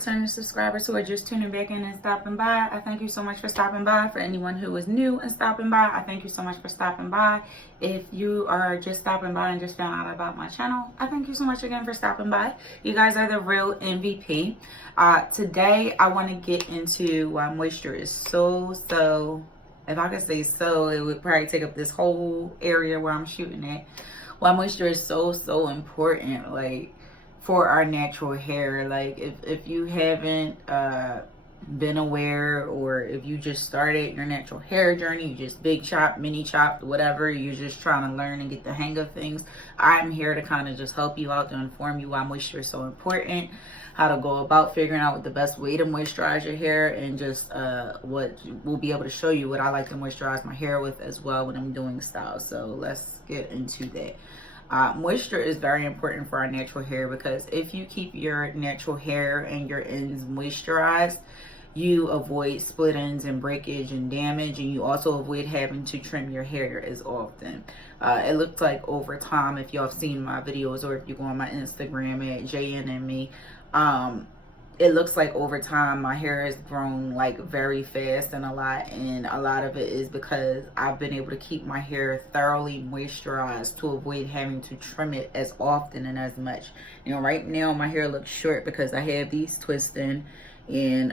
returning subscribers who are just tuning back in and stopping by, I thank you so much for stopping by. For anyone who is new and stopping by, I thank you so much for stopping by. If you are just stopping by and just found out about my channel, I thank you so much again for stopping by. You guys are the real MVP. Today, I want to get into why moisture is so, if I could say so, it would probably take up this whole area where I'm shooting at. Why moisture is so important, like, for our natural hair. Like, if you haven't been aware, or if you just started your natural hair journey, you just big chop, mini chop, whatever, you're just trying to learn and get the hang of things, I'm here to kind of just help you out, to inform you why moisture is so important, how to go about figuring out what the best way to moisturize your hair, and just what we'll be able to show you what I like to moisturize my hair with as well when I'm doing styles. So let's get into that. Moisture is very important for our natural hair, because if you keep your natural hair and your ends moisturized, you avoid split ends and breakage and damage, and you also avoid having to trim your hair as often. It looks like over time, if y'all have seen my videos, or if you go on my Instagram at JNME, it looks like over time my hair has grown like very fast and a lot of it is because I've been able to keep my hair thoroughly moisturized to avoid having to trim it as often and as much. You know, right now my hair looks short because I have these twists in, and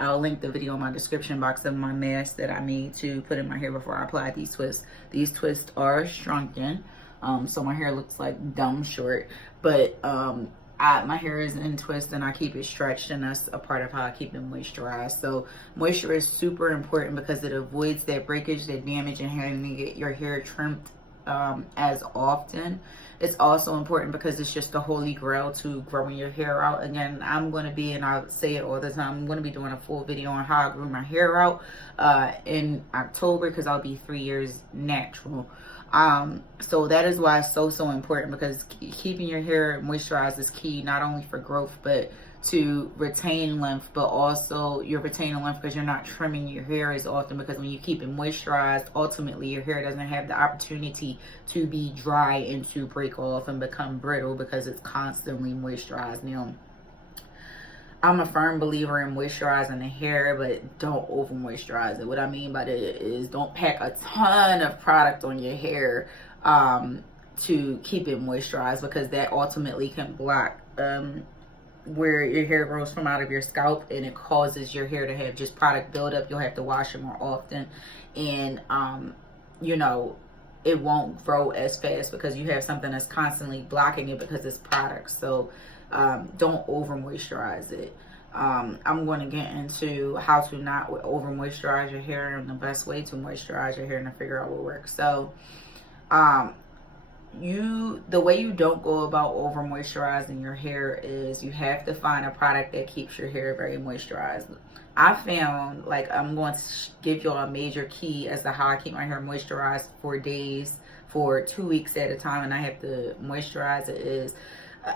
I'll link the video in my description box of my mask that I made to put in my hair before I applied these twists. These twists are shrunken, so my hair looks like dumb short, but my hair is in twist and I keep it stretched, and that's a part of how I keep it moisturized. So moisture is super important because it avoids that breakage, that damage, and having to get your hair trimmed as often. It's also important because it's just the holy grail to growing your hair out. Again, I'm going to be, and I say it all the time, I'm going to be doing a full video on how I grew my hair out in October, because I'll be 3 years natural. So that is why it's so important, because keeping your hair moisturized is key, not only for growth, but to retain length. But also you're retaining length because you're not trimming your hair as often, because when you keep it moisturized, ultimately your hair doesn't have the opportunity to be dry and to break off and become brittle, because it's constantly moisturized. Now, I'm a firm believer in moisturizing the hair, but don't over moisturize it. What I mean by that is, don't pack a ton of product on your hair to keep it moisturized, because that ultimately can block where your hair grows from out of your scalp, and it causes your hair to have just product buildup. You'll have to wash it more often, and you know, it won't grow as fast because you have something that's constantly blocking it because it's product. So don't over moisturize it. I'm going to get into how to not over moisturize your hair and the best way to moisturize your hair, and to figure out what works. So the way you don't go about over moisturizing your hair is you have to find a product that keeps your hair very moisturized. I found, like, I'm going to give y'all a major key as to how I keep my hair moisturized for days, for 2 weeks at a time, and I have to moisturize it. Is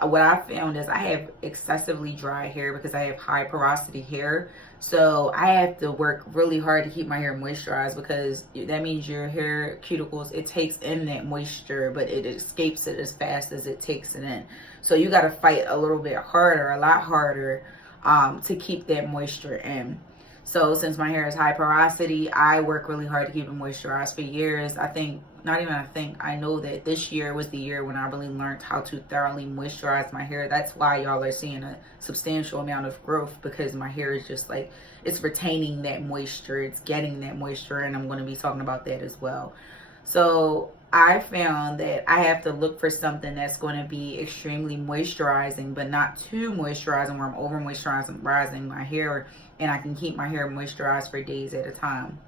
what I found is I have excessively dry hair because I have high porosity hair. So I have to work really hard to keep my hair moisturized, because that means your hair cuticles, it takes in that moisture, but it escapes it as fast as it takes it in. So you got to fight a little bit harder, a lot harder, to keep that moisture in. So since my hair is high porosity, I work really hard to keep it moisturized for years. I know that this year was the year when I really learned how to thoroughly moisturize my hair. That's why y'all are seeing a substantial amount of growth, because my hair is just like, it's retaining that moisture, it's getting that moisture, and I'm going to be talking about that as well. So I found that I have to look for something that's going to be extremely moisturizing, but not too moisturizing where I'm over moisturizing my hair, and I can keep my hair moisturized for days at a time.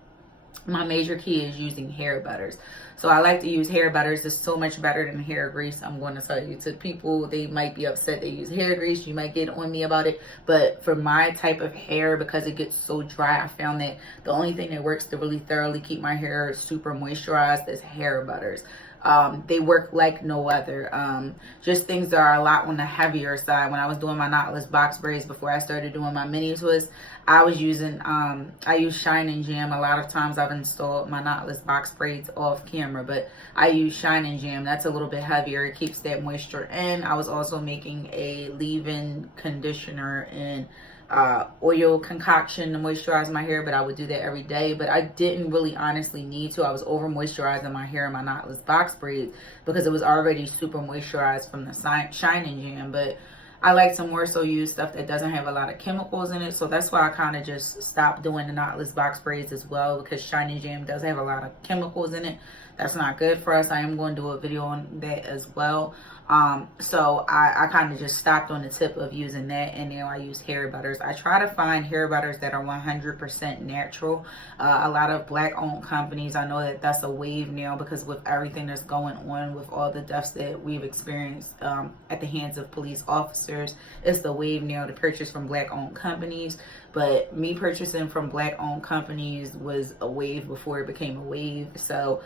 My major key is using hair butters. So I like to use hair butters. It's so much better than hair grease. I'm going to tell you, to people, they might be upset they use hair grease. You might get on me about it. But for my type of hair, because it gets so dry, I found that the only thing that works to really thoroughly keep my hair super moisturized is hair butters. They work like no other. Just things that are a lot on the heavier side. When I was doing my knotless box braids before I started doing my mini twists, I was using, I use Shine and Jam. A lot of times I've installed my knotless box braids off camera, but I use Shine and Jam. That's a little bit heavier. It keeps that moisture in. I was also making a leave-in conditioner and oil concoction to moisturize my hair, but I would do that every day. But I didn't really honestly need to. I was over moisturizing my hair in my knotless box braids because it was already super moisturized from the Shine and Jam. But I like to more so use stuff that doesn't have a lot of chemicals in it, so that's why I kind of just stopped doing the knotless box braids as well, because Shine and Jam does have a lot of chemicals in it. That's not good for us. I am going to do a video on that as well. So I kind of just stopped on the tip of using that, and now I use hair butters. I try to find hair butters that are 100% natural. A lot of black owned companies, I know that that's a wave now, because with everything that's going on with all the deaths that we've experienced at the hands of police officers, it's the wave now to purchase from black owned companies. But me purchasing from black owned companies was a wave before it became a wave. So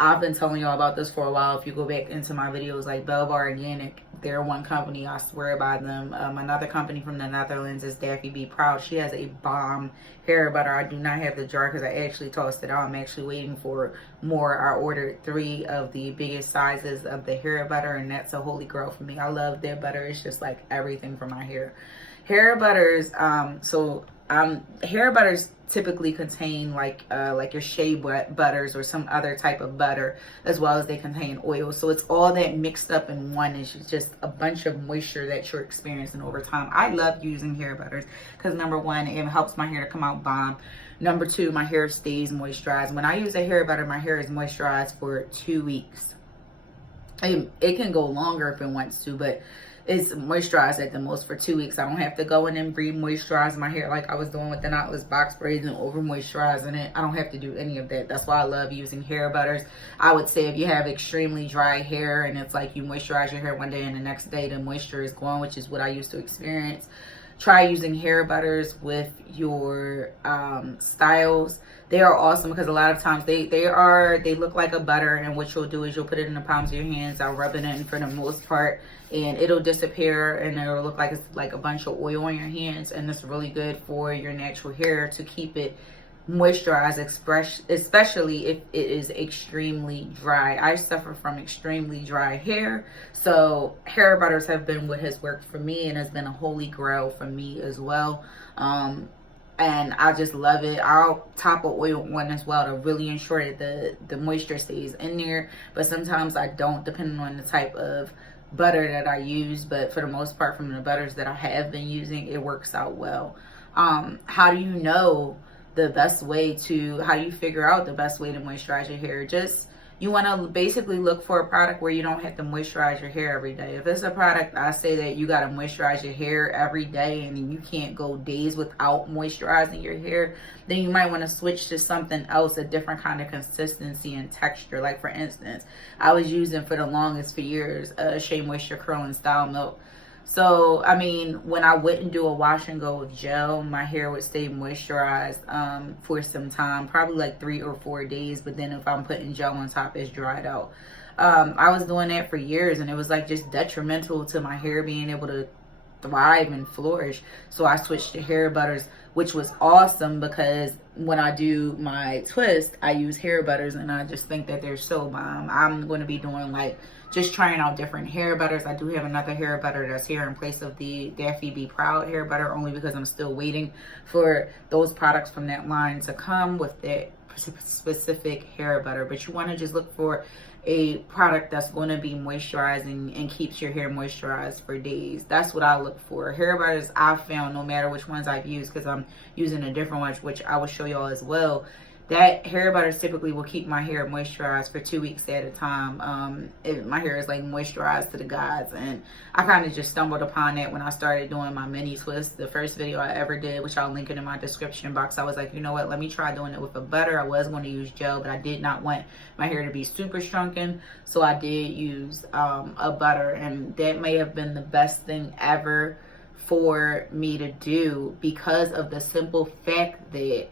I've been telling y'all about this for a while. If you go back into my videos, like Belbar Organic, they're one company, I swear by them. Another company from the Netherlands is Daffie Be Proud. She has a bomb hair butter. I do not have the jar because I actually tossed it out. I'm actually waiting for more. I ordered 3 of the biggest sizes of the hair butter, and that's a holy grail for me. I love their butter. It's just like everything for my hair. Hair butters, hair butters typically contain like your shea butters or some other type of butter, as well as they contain oil. So it's all that mixed up in one. It's just a bunch of moisture that you're experiencing over time. I love using hair butters because, number one, it helps my hair to come out bomb. Number two, my hair stays moisturized. When I use a hair butter, my hair is moisturized for 2 weeks. It can go longer if it wants to, but it's moisturized at the most for 2 weeks. I don't have to go in and re-moisturize my hair like I was doing with the knotless box braids and over moisturizing it. I don't have to do any of that. That's why I love using hair butters. I would say if you have extremely dry hair and it's like you moisturize your hair one day and the next day the moisture is gone, which is what I used to experience, try using hair butters with your styles. They are awesome because a lot of times they look like a butter, and what you'll do is you'll put it in the palms of your hands. I'll rub it in for the most part, and it'll disappear, and it'll look like it's like a bunch of oil on your hands. And it's really good for your natural hair to keep it moisturized, especially if it is extremely dry. I suffer from extremely dry hair, so hair butters have been what has worked for me and has been a holy grail for me as well. And I just love it. I'll top an oil one as well to really ensure that the moisture stays in there. But sometimes I don't, depending on the type of butter that I use. But for the most part, from the butters that I have been using, it works out well. How do you know the best way to, how do you figure out the best way to moisturize your hair? You want to basically look for a product where you don't have to moisturize your hair every day. If it's a product, I say that you got to moisturize your hair every day and you can't go days without moisturizing your hair, then you might want to switch to something else, a different kind of consistency and texture. Like, for instance, I was using for the longest for years Shea Moisture Curl and Style Milk. So, I mean, when I wouldn't do a wash and go with gel, my hair would stay moisturized for some time, probably like 3 or 4 days. But then if I'm putting gel on top, it's dried out. I was doing that for years, and it was like just detrimental to my hair being able to thrive and flourish. So I switched to hair butters, which was awesome because when I do my twist, I use hair butters, and I just think that they're so bomb. I'm going to be doing like just trying out different hair butters. I do have another hair butter that's here in place of the Daffie Be Proud hair butter, only because I'm still waiting for those products from that line to come with that specific hair butter. But you want to just look for a product that's going to be moisturizing and keeps your hair moisturized for days. That's what I look for. Hair butters I've found, no matter which ones I've used, because I'm using a different one, which I will show y'all as well, that hair butters typically will keep my hair moisturized for 2 weeks at a time. My hair is like moisturized to the gods, and I kind of just stumbled upon that when I started doing my mini twist. The first video I ever did, which I'll link it in my description box, I was like, you know what, let me try doing it with a butter. I was going to use gel, but I did not want my hair to be super shrunken, so I did use a butter, and that may have been the best thing ever for me to do because of the simple fact that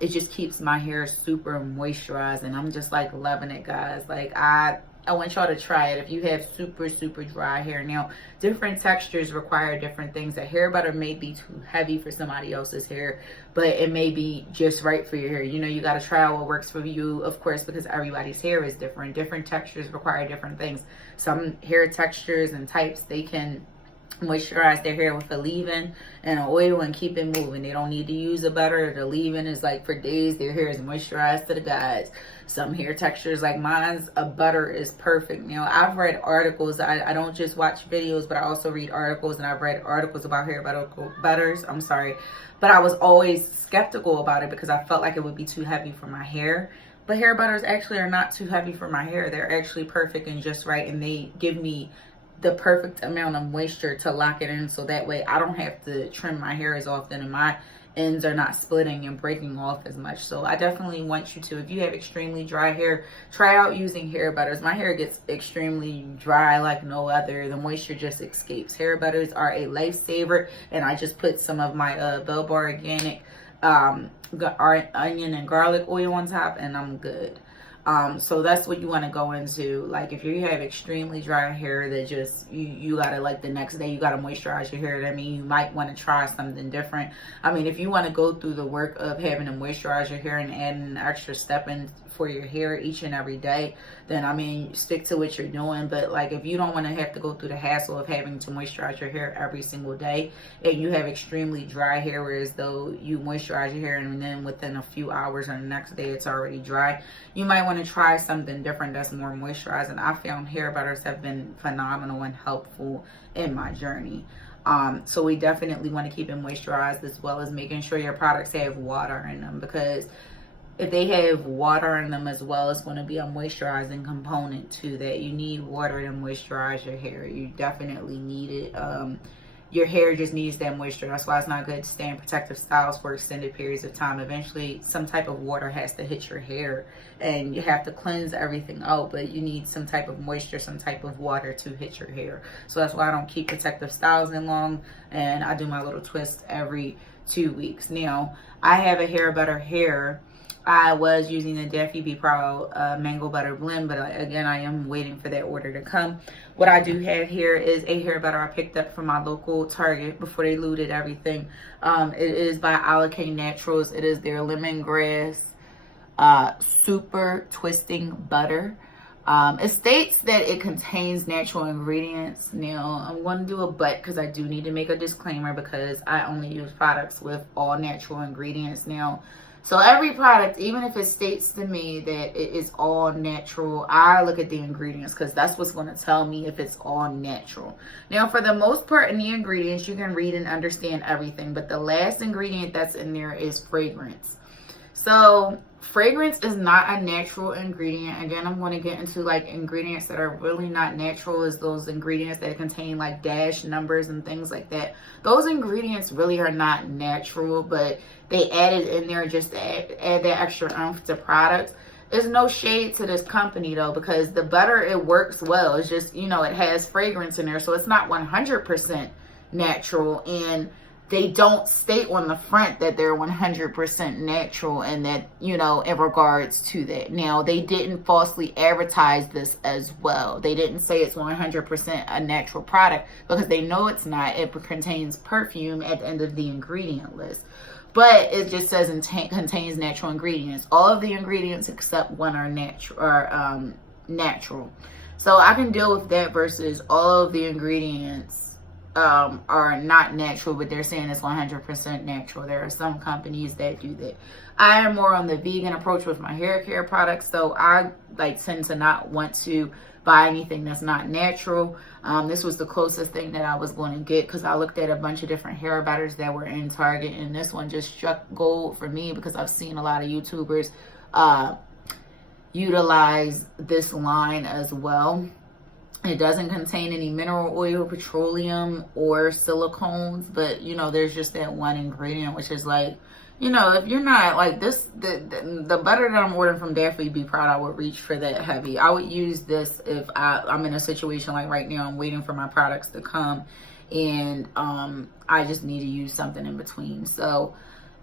It just keeps my hair super moisturized, and I'm just like loving it, guys. Like I want y'all to try it if you have super dry hair. Now, different textures require different things. A hair butter may be too heavy for somebody else's hair, but it may be just right for your hair. You know, you got to try out what works for you, of course, because everybody's hair is different. Different textures require different things. Some hair textures and types, they can moisturize their hair with a leave-in and an oil and keep it moving. They don't need to use a butter. The leave-in is like for days. Their hair is moisturized to the gods. Some hair textures like mine's, a butter is perfect. You know, I've read articles. I don't just watch videos, but I also read articles, and I've read articles about hair butters. I'm sorry. But I was always skeptical about it because I felt like it would be too heavy for my hair. But hair butters actually are not too heavy for my hair. They're actually perfect and just right, and they give me the perfect amount of moisture to lock it in, so that way I don't have to trim my hair as often and my ends are not splitting and breaking off as much. So I definitely want you to, if you have extremely dry hair, try out using hair butters. My hair gets extremely dry like no other. The moisture just escapes. Hair butters are a lifesaver, and I just put some of my Bell Bar Organic onion and garlic oil on top, and I'm good. So that's what you want to go into. Like if you have extremely dry hair that just you gotta, like the next day you gotta moisturize your hair, I mean, you might want to try something different. I mean, if you want to go through the work of having to moisturize your hair and add an extra step in for your hair each and every day, then I mean, stick to what you're doing. But like if you don't want to have to go through the hassle of having to moisturize your hair every single day, and you have extremely dry hair, whereas though you moisturize your hair and then within a few hours or the next day it's already dry, you might want to try something different that's more moisturizing. I found hair butters have been phenomenal and helpful in my journey. So we definitely want to keep it moisturized, as well as making sure your products have water in them, because if they have water in them as well, it's going to be a moisturizing component to that. You need water to moisturize your hair. You definitely need it. Your hair just needs that moisture. That's why it's not good to stay in protective styles for extended periods of time. Eventually, some type of water has to hit your hair, and you have to cleanse everything out, but you need some type of moisture, some type of water to hit your hair. So that's why I don't keep protective styles in long, and I do my little twist every 2 weeks. Now, I have a hair butter here. I was using the Daffie Be Proud Mango Butter Blend, but again, I am waiting for that order to come. What I do have here is a hair butter I picked up from my local Target before they looted everything. It is by Alakae Naturals. It is their lemongrass super twisting butter. It states that it contains natural ingredients. Now, I'm going to do a but, because I do need to make a disclaimer, because I only use products with all natural ingredients. Now, so every product, even if it states to me that it is all natural, I look at the ingredients, because that's what's going to tell me if it's all natural. Now, for the most part in the ingredients, you can read and understand everything, but the last ingredient that's in there is fragrance. So fragrance is not a natural ingredient. Again, I'm going to get into like ingredients that are really not natural, is those ingredients that contain like dash numbers and things like that. Those ingredients really are not natural, but they added in there just to add that extra oomph to products. There's no shade to this company though, because the butter, it works well. It's just, you know, it has fragrance in there, so it's not 100% natural, and they don't state on the front that they're 100% natural, and that, you know, in regards to that. Now, they didn't falsely advertise this as well. They didn't say it's 100% a natural product, because they know it's not. It contains perfume at the end of the ingredient list. But it just says contains natural ingredients. All of the ingredients except one are natural. So I can deal with that versus all of the ingredients are not natural, but they're saying it's 100% natural. There are some companies that do that. I am more on the vegan approach with my hair care products, so I tend to not want to buy anything that's not natural. This was the closest thing that I was going to get, because I looked at a bunch of different hair butters that were in Target, and this one just struck gold for me, because I've seen a lot of YouTubers utilize this line as well. It doesn't contain any mineral oil, petroleum, or silicones, but, you know, there's just that one ingredient, which is like, you know, if you're not like this, the butter that I'm ordering from Daffie Be Proud, I would reach for that heavy. I would use this if I'm in a situation like right now, I'm waiting for my products to come, and I just need to use something in between. So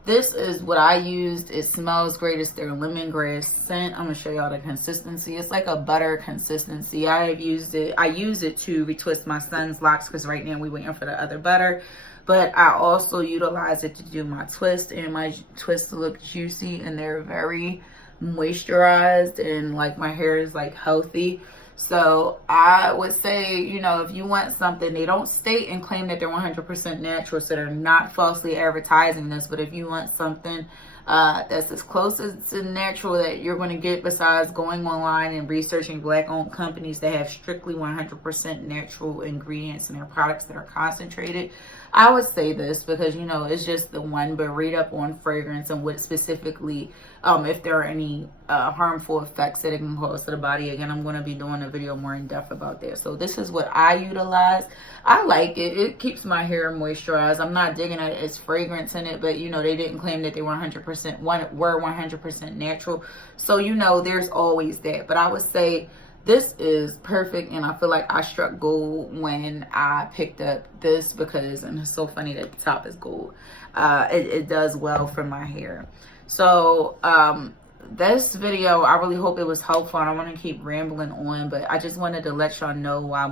this is what I used. It smells great. It's their lemongrass scent. I'm gonna show y'all the consistency. It's like a butter consistency. I use it to retwist my son's locks because right now we're waiting for the other butter. But I also utilize it to do my twist, and my twists look juicy and they're very moisturized, and like my hair is like healthy. So I would say, you know, if you want something, they don't state and claim that they're 100% natural, so they're not falsely advertising this. But if you want something that's as close as to natural that you're going to get, besides going online and researching Black-owned companies that have strictly 100% natural ingredients in their products that are concentrated, I would say this, because, you know, it's just the one, but read up on fragrance and what specifically, if there are any harmful effects that it can cause to the body. Again, I'm going to be doing a video more in depth about that. So this is what I utilize. I like it. It keeps my hair moisturized. I'm not digging at its fragrance in it, but, you know, they didn't claim that they were 100% natural. So, you know, there's always that. But I would say this is perfect, and I feel like I struck gold when I picked up this, because, and it's so funny that the top is gold. It does well for my hair. So this video, I really hope it was helpful. I don't want to keep rambling on, but I just wanted to let y'all know why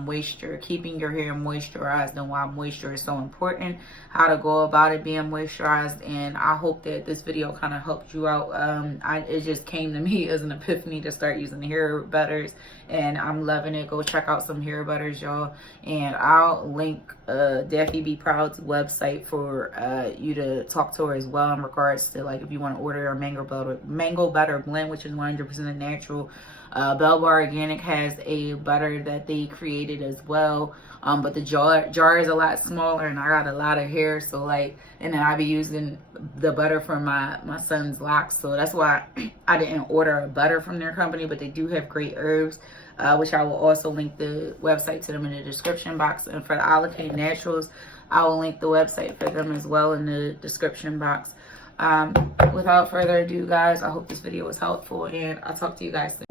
keeping your hair moisturized, and why moisture is so important, how to go about it being moisturized. And I hope that this video kind of helped you out. It just came to me as an epiphany to start using hair butters, and I'm loving it. Go check out some hair butters, y'all, and I'll link Daffie Be Proud's website for you to talk to her as well, in regards to, like, if you want to order a mango butter blend, which is 100% natural. Bell Bar Organic has a butter that they created as well, but the jar is a lot smaller, and I got a lot of hair, so like, and then I be using the butter for my son's locks, so that's why I didn't order a butter from their company. But they do have great herbs, which I will also link the website to them in the description box. And for the Alacane Naturals, I will link the website for them as well in the description box. Without further ado, guys, I hope this video was helpful, and I'll talk to you guys soon.